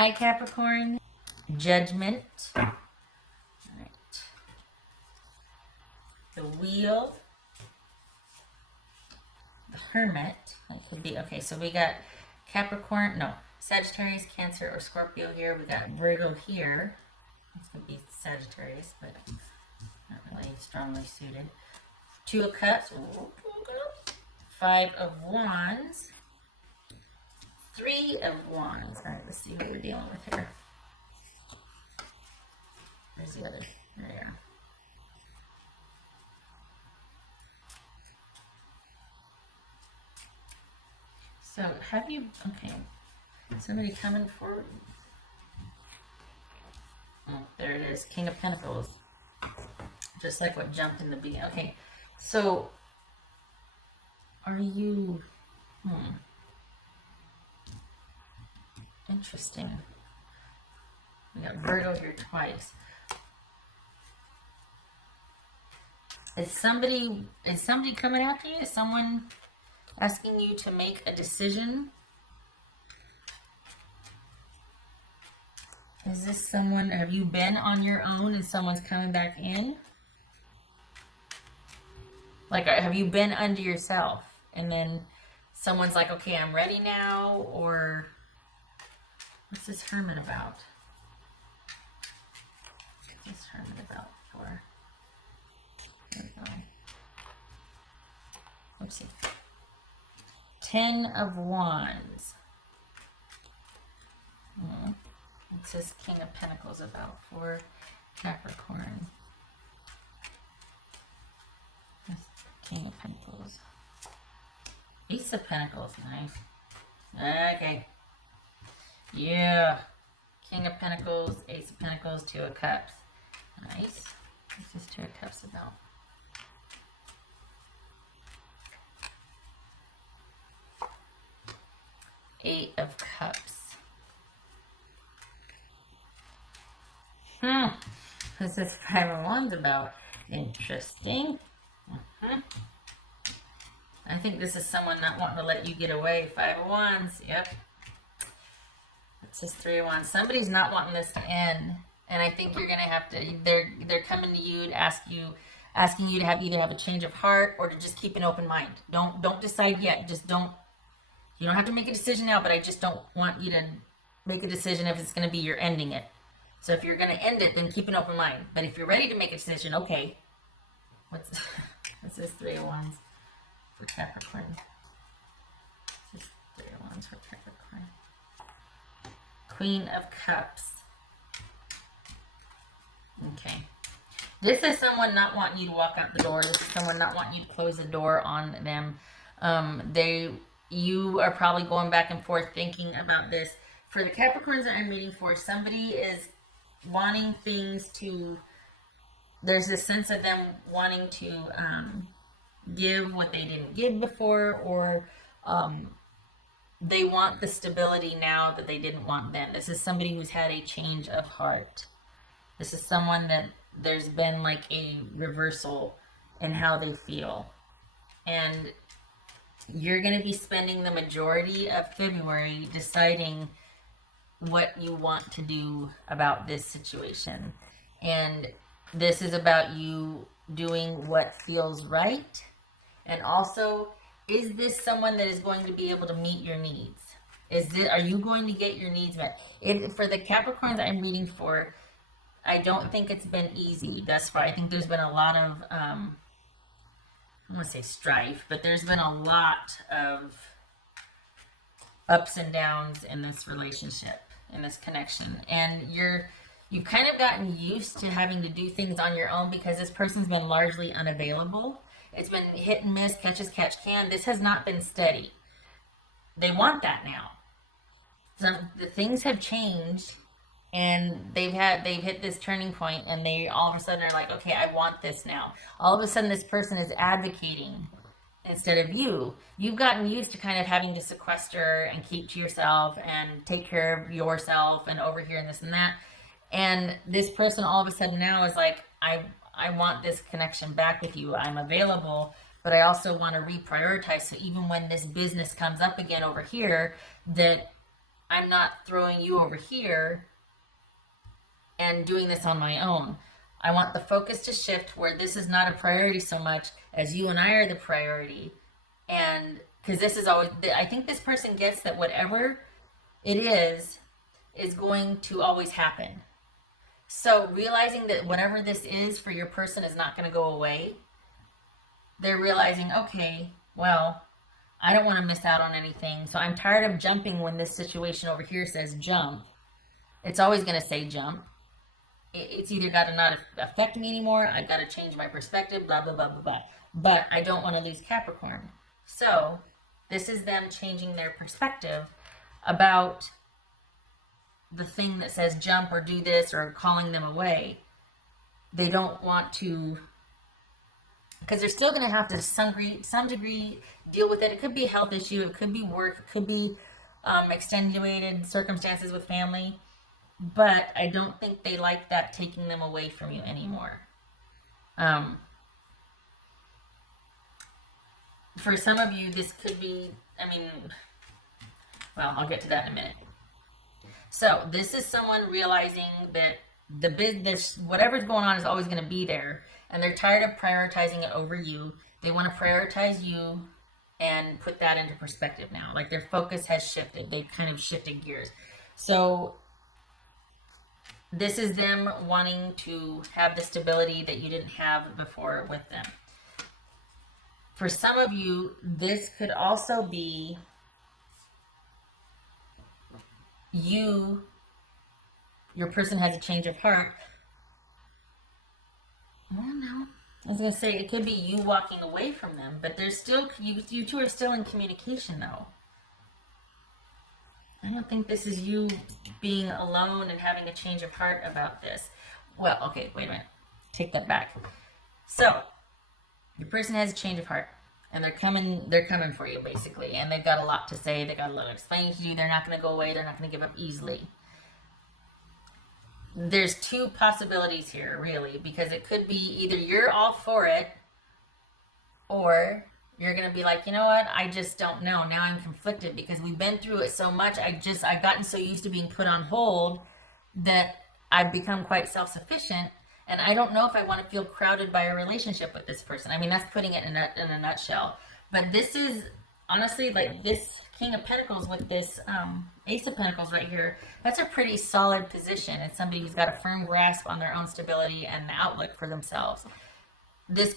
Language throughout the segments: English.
Hi, Capricorn. Judgment. All right. The Wheel. The Hermit. It could be, okay, so we got Capricorn, no, Sagittarius, Cancer, or Scorpio here. We got Virgo here. This could be Sagittarius, but not really strongly suited. Two of Cups. Five of Wands. Three of Wands. All right, let's see what we're dealing with here. Where's the other? There we are. So, have you, okay, somebody coming forward? Oh, there it is, King of Pentacles. Just like what jumped in the beginning. Okay, so, are you, interesting. We got Virgo here twice. Is somebody coming after you? Is someone asking you to make a decision? Is this someone, have you been on your own and someone's coming back in? Like, have you been unto yourself and then someone's like, okay, I'm ready now? Or what's this Hermit about? What's this Hermit about for? There we go. Oopsie. 10 of Wands. What's this King of Pentacles about for Capricorn? King of Pentacles. Ace of Pentacles. Nice. Okay. Yeah. King of Pentacles, Ace of Pentacles, Two of Cups. Nice. What's this Two of Cups about? Eight of Cups. What's this Five of Wands about? Interesting. I think this is someone not wanting to let you get away. Five of Wands. Yep. What's this Three of Wands? Somebody's not wanting this to end, and I think you're gonna have to. They're coming to you to asking you to either have a change of heart or to just keep an open mind. Don't decide yet. Just don't. You don't have to make a decision now, but I just don't want you to make a decision if it's going to be you're ending it. So if you're going to end it, then keep an open mind. But if you're ready to make a decision, okay. What's this Three of Wands for Capricorn? What's this Three of Wands for Capricorn? Queen of Cups. Okay. This is someone not wanting you to walk out the door. This is someone not wanting you to close the door on them. You are probably going back and forth thinking about this. For the Capricorns that I'm reading for, somebody is wanting things to, there's this sense of them wanting to give what they didn't give before, or they want the stability now that they didn't want then. This is somebody who's had a change of heart. This is someone that there's been like a reversal in how they feel. And you're going to be spending the majority of February deciding what you want to do about this situation. And this is about you doing what feels right. And also, is this someone that is going to be able to meet your needs? Are you going to get your needs met? For the Capricorns that I'm reading for, I don't think it's been easy thus far. I think there's been a lot of I don't want to say strife, but there's been a lot of ups and downs in this relationship, in this connection. And you've kind of gotten used to having to do things on your own because this person's been largely unavailable. It's been hit and miss, catch as catch can. This has not been steady. They want that now. So the things have changed, and they've hit this turning point, and they all of a sudden are like, okay, I want this now. All of a sudden this person is advocating instead of you. You've gotten used to kind of having to sequester and keep to yourself and take care of yourself and over here and this and that. And this person all of a sudden now is like, I want this connection back with you. I'm available, but I also want to reprioritize. So even when this business comes up again over here, that I'm not throwing you over here and doing this on my own. I want the focus to shift where this is not a priority so much as you and I are the priority. And because this is always, I think this person gets that whatever it is going to always happen. So realizing that whatever this is for your person is not going to go away, they're realizing, okay, well, I don't want to miss out on anything. So I'm tired of jumping when this situation over here says jump. It's always going to say jump. It's either got to not affect me anymore. I've got to change my perspective, blah, blah, blah, blah, blah. But I don't want to lose Capricorn. So this is them changing their perspective about the thing that says jump or do this or calling them away. They don't want to, because they're still going to have to some degree deal with it. It could be a health issue. It could be work. It could be extenuated circumstances with family. But I don't think they like that taking them away from you anymore. For some of you, this could be, well, I'll get to that in a minute. So this is someone realizing that the business, whatever's going on is always going to be there. And they're tired of prioritizing it over you. They want to prioritize you and put that into perspective now. Like their focus has shifted. They've kind of shifted gears. So this is them wanting to have the stability that you didn't have before with them. For some of you, this could also be your person has a change of heart. I don't know. I was going to say, it could be you walking away from them, but there's still, you two are still in communication though. I don't think this is you being alone and having a change of heart about this. Well, okay, wait a minute. Take that back. So, your person has a change of heart, and they're coming for you, basically. And they've got a lot to say. They've got a lot of explaining to you. They're not going to go away. They're not going to give up easily. There's two possibilities here, really, because it could be either you're all for it, or you're going to be like, you know what, I just don't know. Now I'm conflicted because we've been through it so much. I've gotten so used to being put on hold that I've become quite self-sufficient. And I don't know if I want to feel crowded by a relationship with this person. That's putting it in a nutshell. But this is, honestly, like this King of Pentacles with this Ace of Pentacles right here, that's a pretty solid position. It's somebody who's got a firm grasp on their own stability and the outlook for themselves. This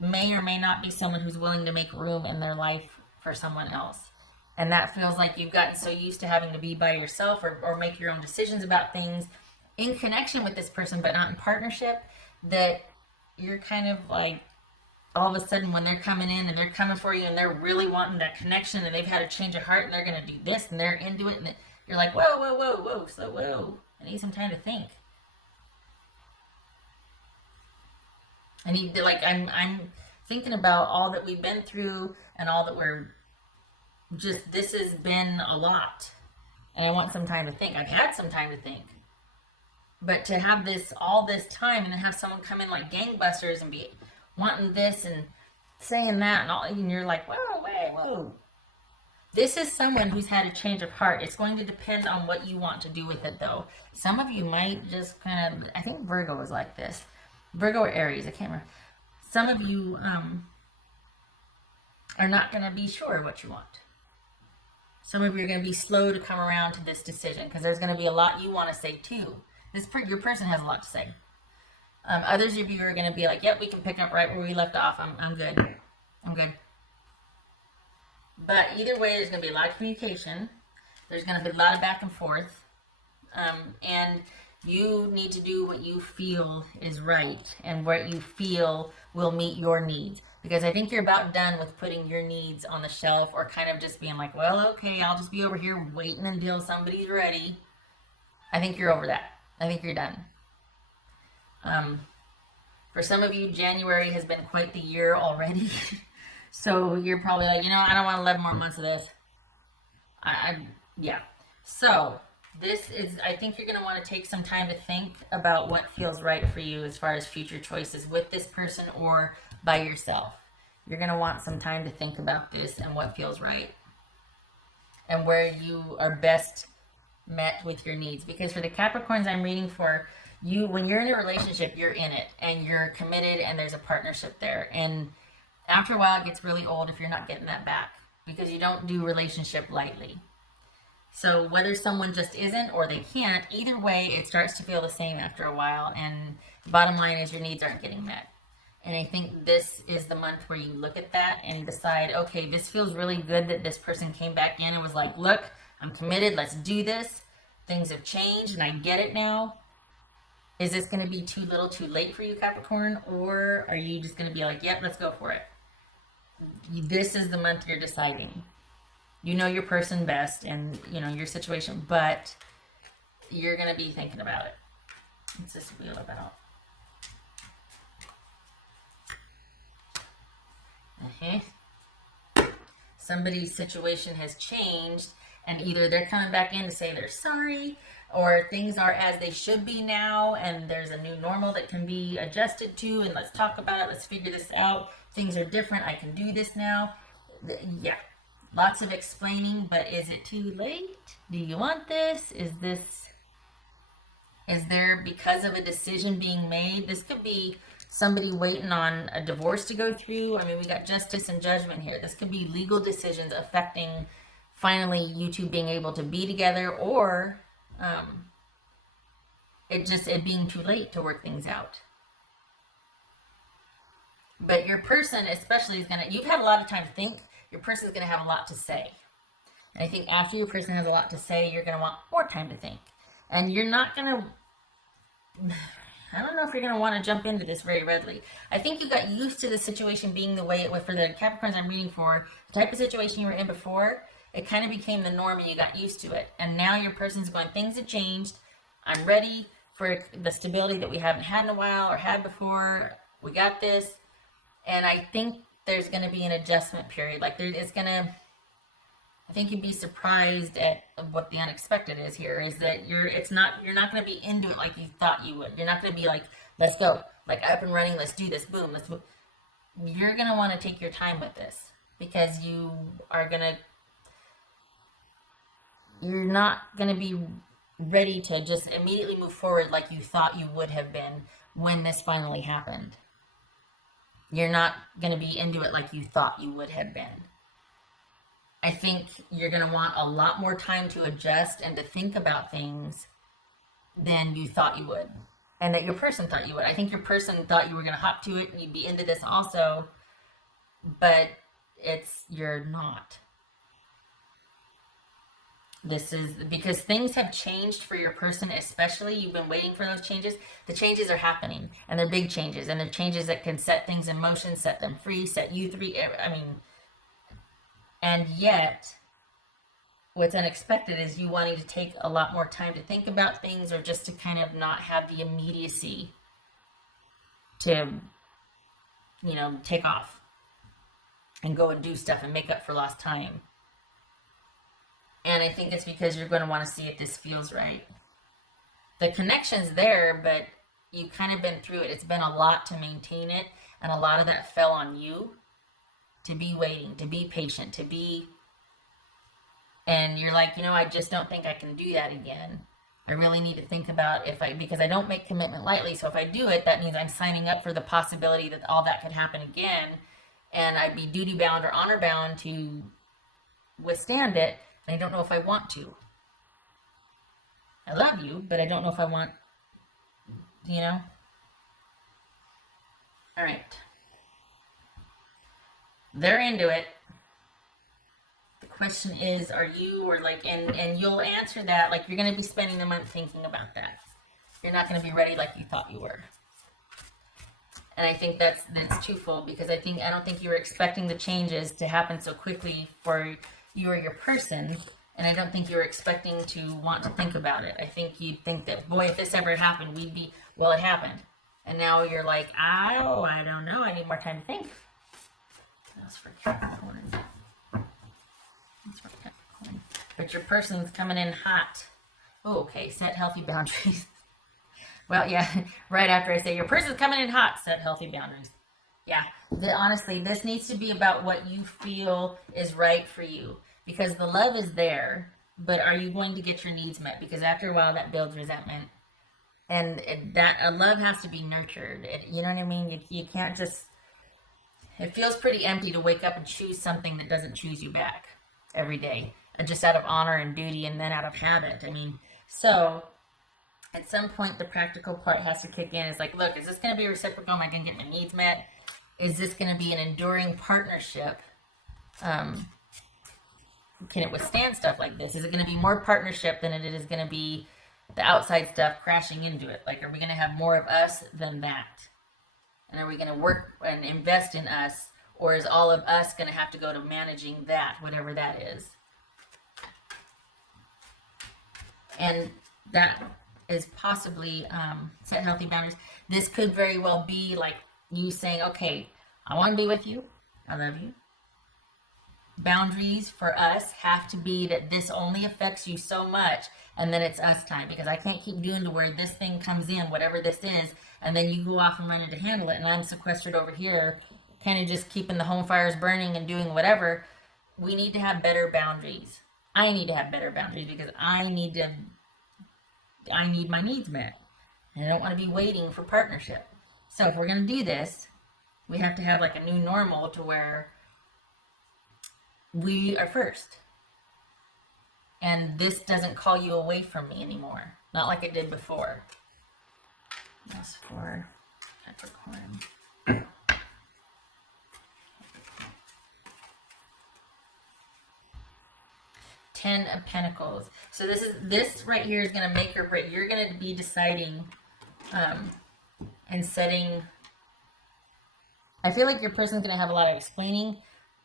may or may not be someone who's willing to make room in their life for someone else. And that feels like you've gotten so used to having to be by yourself or make your own decisions about things in connection with this person, but not in partnership, that you're kind of like, all of a sudden when they're coming in and they're coming for you and they're really wanting that connection and they've had a change of heart and they're going to do this and they're into it, and you're like, whoa, so whoa, I need some time to think. I need to, like, I'm thinking about all that we've been through and all that we're just, this has been a lot. And I want some time to think. I've had some time to think. But to have this, all this time, and then have someone come in like gangbusters and be wanting this and saying that and all, and you're like, whoa. This is someone who's had a change of heart. It's going to depend on what you want to do with it, though. Some of you might just kind of, I think Virgo is like this. Virgo or Aries, I can't remember. Some of you are not going to be sure what you want. Some of you are going to be slow to come around to this decision because there's going to be a lot you want to say too. Your person has a lot to say. Others of you are going to be like, yep, we can pick up right where we left off. I'm good. I'm good. But either way, there's going to be a lot of communication. There's going to be a lot of back and forth. And you need to do what you feel is right and what you feel will meet your needs. Because I think you're about done with putting your needs on the shelf or kind of just being like, well, okay, I'll just be over here waiting until somebody's ready. I think you're over that. I think you're done. For some of you, January has been quite the year already. So you're probably like, I don't want 11 more months of this. Yeah. So this is, I think you're going to want to take some time to think about what feels right for you as far as future choices with this person or by yourself. You're going to want some time to think about this and what feels right and where you are best met with your needs. Because for the Capricorns I'm reading for, you, when you're in a relationship, you're in it and you're committed and there's a partnership there. And after a while, it gets really old if you're not getting that back, because you don't do relationship lightly. So whether someone just isn't or they can't, either way, it starts to feel the same after a while. And the bottom line is your needs aren't getting met. And I think this is the month where you look at that and decide, okay, this feels really good that this person came back in and was like, look, I'm committed. Let's do this. Things have changed and I get it now. Is this going to be too little too late for you, Capricorn? Or are you just going to be like, yep, let's go for it? This is the month you're deciding. You know your person best and you know your situation, but you're going to be thinking about it. What's this wheel about? Somebody's situation has changed and either they're coming back in to say they're sorry, or things are as they should be now and there's a new normal that can be adjusted to, and let's talk about it, let's figure this out, things are different, I can do this now. Yeah, lots of explaining, but is it too late? Do you want this? Is there, because of a decision being made, this could be somebody waiting on a divorce to go through. I mean, we got justice and judgment here. This could be legal decisions affecting finally you two being able to be together, or it being too late to work things out. But your person especially is you've had a lot of time to think. Your person is going to have a lot to say. And I think after your person has a lot to say, you're going to want more time to think. And you're not going to, I don't know if you're going to want to jump into this very readily. I think you got used to the situation being the way it was for the Capricorns I'm reading for. The type of situation you were in before, it kind of became the norm and you got used to it. And now your person's going, things have changed. I'm ready for the stability that we haven't had in a while or had before. We got this. And I think there's going to be an adjustment period. Like I think you'd be surprised at what the unexpected is here, is that you're not going to be into it like you thought you would. You're not going to be like, let's go, like up and running, let's do this, boom, You're going to want to take your time with this, because you're not going to be ready to just immediately move forward like you thought you would have been when this finally happened. You're not going to be into it like you thought you would have been. I think you're going to want a lot more time to adjust and to think about things than you thought you would, and that your person thought you would. I think your person thought you were going to hop to it and you'd be into this also, but you're not. This is because things have changed for your person, especially. You've been waiting for those changes. The changes are happening, and they're big changes, and they're changes that can set things in motion, set them free, set you free. And yet, what's unexpected is you wanting to take a lot more time to think about things, or just to kind of not have the immediacy to, take off and go and do stuff and make up for lost time. And I think it's because you're going to want to see if this feels right. The connection's there, but you've kind of been through it. It's been a lot to maintain it, and a lot of that fell on you. To be waiting, to be patient, and you're like, I just don't think I can do that again. I really need to think about because I don't make commitment lightly. So if I do it, that means I'm signing up for the possibility that all that could happen again, and I'd be duty bound or honor bound to withstand it. And I don't know if I want to. I love you, but I don't know if I want, All right. They're into it. The question is, are you, or and you'll answer that, you're going to be spending the month thinking about that. You're not going to be ready like you thought you were. And I think that's twofold, because I don't think you were expecting the changes to happen so quickly for you or your person, and I don't think you were expecting to want to think about it. I think you'd think that, boy, if this ever happened, it happened. And now you're like, I don't know, I need more time to think. That's for Capricorn. But your person's coming in hot. Oh, okay, set healthy boundaries. Well, yeah, right after I say your person's coming in hot, set healthy boundaries. Yeah, honestly, this needs to be about what you feel is right for you. Because the love is there. but are you going to get your needs met? Because after a while, that builds resentment. And that a love has to be nurtured. You know what I mean? You can't just... It feels pretty empty to wake up and choose something that doesn't choose you back every day. Just out of honor and duty, and then out of habit. I mean, so at some point, the practical part has to kick in. It's like, look, is this going to be reciprocal? Am I going to get my needs met? Is this going to be an enduring partnership? Can it withstand stuff like this? Is it going to be more partnership than it is going to be the outside stuff crashing into it? Like, are we going to have more of us than that? And are we going to work and invest in us? Or is all of us going to have to go to managing that, whatever that is? And that is possibly set healthy boundaries. This could very well be like you saying, okay, I want to be with you. I love you. Boundaries for us have to be that this only affects you so much, and then it's us time, because I can't keep doing to where this thing comes in, whatever this is, and then you go off and run in to handle it, and I'm sequestered over here, kind of just keeping the home fires burning and doing whatever. We need to have better boundaries. I need to have better boundaries because I need my needs met, and I don't want to be waiting for partnership. So if we're going to do this, we have to have like a new normal to where we are first. And this doesn't call you away from me anymore. Not like it did before. That's for Capricorn. 10 of Pentacles. So this right here is going to make or break. You're going to be deciding and setting. I feel like your person's going to have a lot of explaining.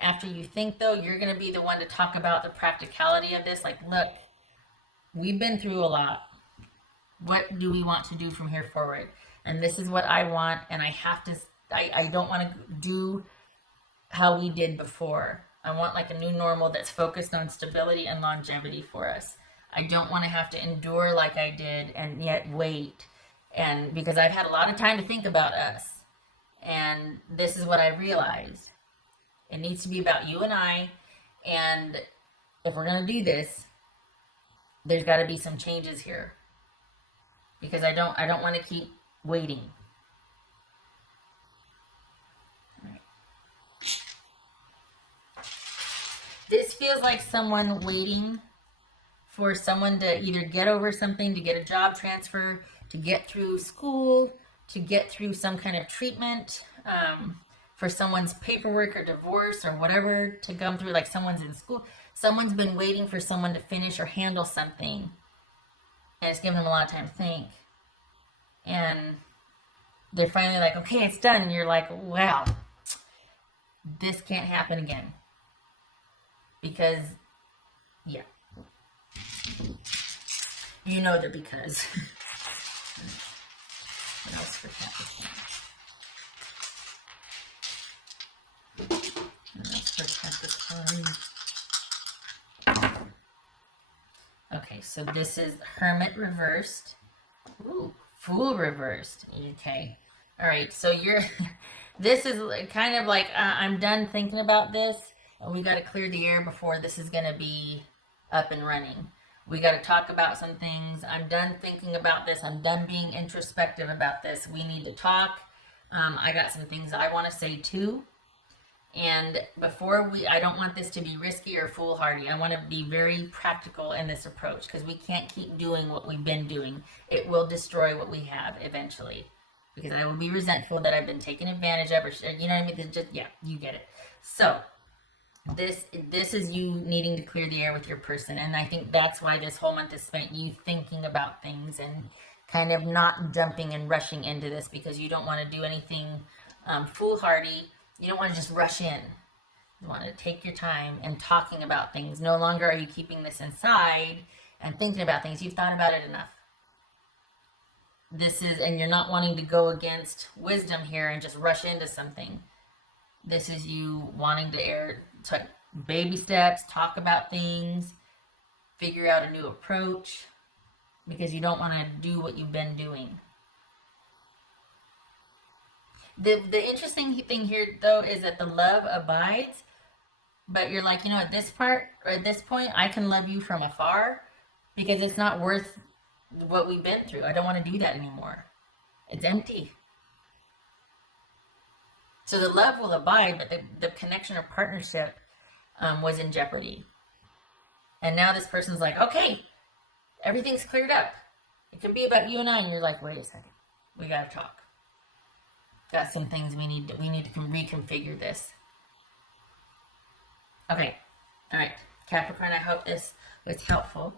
After you think, though, you're going to be the one to talk about the practicality of this. Like, look, we've been through a lot. What do we want to do from here forward? And this is what I want, and I have to, I don't want to do how we did before. I want like a new normal that's focused on stability and longevity for us. I don't want to have to endure like I did and yet wait. And because I've had a lot of time to think about us. And this is what I realized. It needs to be about you and I. And if we're going to do this, there's got to be some changes here. Because I don't want to keep waiting. This feels like someone waiting for someone to either get over something, to get a job transfer, to get through school, to get through some kind of treatment, for someone's paperwork or divorce or whatever to come through, like someone's in school. Someone's been waiting for someone to finish or handle something, and it's given them a lot of time to think. And they're finally like, okay, it's done. And you're like, well, this can't happen again. Because, yeah. You know the because. What else for Capricorn? What else for Capricorn? Okay, so this is Hermit reversed. Ooh, Fool reversed. Okay. All right, so this is kind of like, I'm done thinking about this. We got to clear the air before this is going to be up and running. We got to talk about some things. I'm done thinking about this. I'm done being introspective about this. We need to talk. I got some things I want to say too. And I don't want this to be risky or foolhardy. I want to be very practical in this approach because we can't keep doing what we've been doing. It will destroy what we have eventually. Because I will be resentful that I've been taken advantage of, or you know what I mean? Yeah, you get it. So this is you needing to clear the air with your person, and I think that's why this whole month is spent you thinking about things and kind of not jumping and rushing into this, because you don't want to do anything foolhardy. You don't want to just rush in. You want to take your time and talking about things. No longer are you keeping this inside and thinking about things. You've thought about it enough. And you're not wanting to go against wisdom here and just rush into something. This is you wanting to take baby steps, talk about things, figure out a new approach, because you don't want to do what you've been doing. The interesting thing here, though, is that the love abides, But you're like, at this part or at this point, I can love you from afar because it's not worth what we've been through. I don't want to do that anymore. It's empty. So the love will abide, but the connection or partnership was in jeopardy. And now this person's like, okay, everything's cleared up. It can be about you and I. And you're like, wait a second. We got to talk. Got some things we need to reconfigure this. Okay. All right. Capricorn, I hope this was helpful.